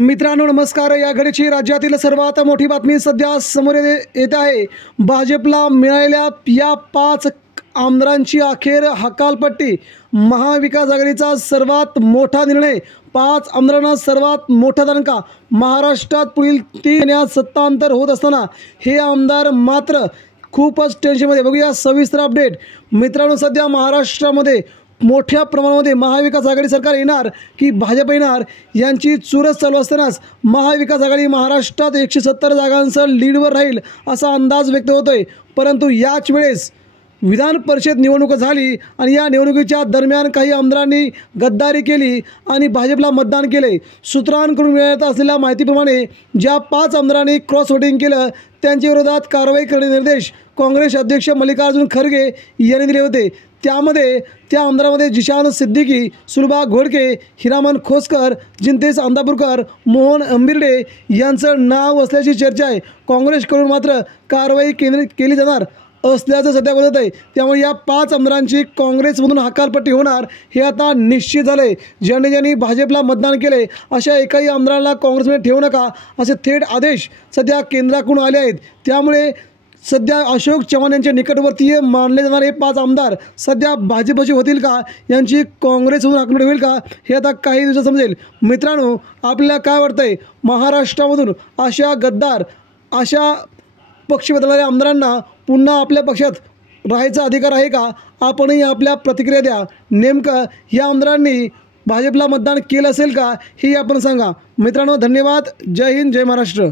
मित्रांनो नमस्कार। या घडीची राज्यातील सर्वात मोठी बातमी सध्या समोर येत आहे। भाजपला मिळालेल्या या 5 आमदारांची अखेर हकालपट्टी। महाविकास आघाडीचा सर्वात मोठा निर्णय, 5 आमदारांना सर्वात मोठा दणका। महाराष्ट्रात पुढील 3 महिन्यात सत्तांतर होत असताना हे आमदार मात्र खूपच टेन्शनमध्ये। बघूया सविस्तर अपडेट। मित्रांनो सध्या महाराष्ट्रामध्ये मोठ्या प्रमाणामध्ये महाविकास आघाडी सरकार येणार की भाजप येणार यांची चुरस चालू असतानाच महाविकास आघाडी महाराष्ट्रात 170 जागांसह लीडवर राहील असा अंदाज व्यक्त होतोय। परंतु याच वेळेस विधान परिषद निवडणूक झाली आणि या निवडणुकीच्या दरम्यान काही आमदारांनी गद्दारी केली आणि भाजपला मतदान केले। सूत्रांकडून मिळत असलेल्या माहितीप्रमाणे ज्या 5 आमदारांनी क्रॉस वोटिंग केलं त्यांच्या विरोधात कारवाई करण्याचे निर्देश काँग्रेस अध्यक्ष मल्लिकार्जुन खरगे यांनी दिले होते। त्यामध्ये त्या आमदारांमध्ये जिशान सिद्दीकी, सुलभा घोडके, हिरामन खोसकर, जिंतेश अंदापूरकर, मोहन अंबिर्डे यांचं नाव असल्याची चर्चा आहे। काँग्रेसकडून मात्र कारवाई केली जाणार असल्याचं सध्या बोलत आहे। त्यामुळे या 5 आमदारांची काँग्रेसमधून हकालपट्टी होणार हे आता निश्चित झाले। ज्यांनी भाजपला मतदान केले अशा एकाही आमदाराला काँग्रेसमध्ये ठेवू नका असे थेट आदेश सध्या केंद्राकडून आले आहेत। त्यामुळे सध्या अशोक चव्हाण यांचे निकटवर्तीय मानले जाणारे 5 आमदार सध्या भाजपचे होतील का, यांची काँग्रेसमधून हकालपट्टी होईल का हे आता काही दिवसात समजेल। मित्रांनो आपल्याला काय वाटतंय, महाराष्ट्रामधून अशा गद्दार अशा पक्ष बदलणाऱ्या आमदारांना पुन्हा आपल्या पक्षात राहायचा अधिकार आहे का? आपणही आपल्या प्रतिक्रिया द्या। नेमकं या आमदारांनी भाजपला मतदान केलं असेल का हे आपण सांगा। मित्रांनो धन्यवाद। जय हिंद, जय महाराष्ट्र।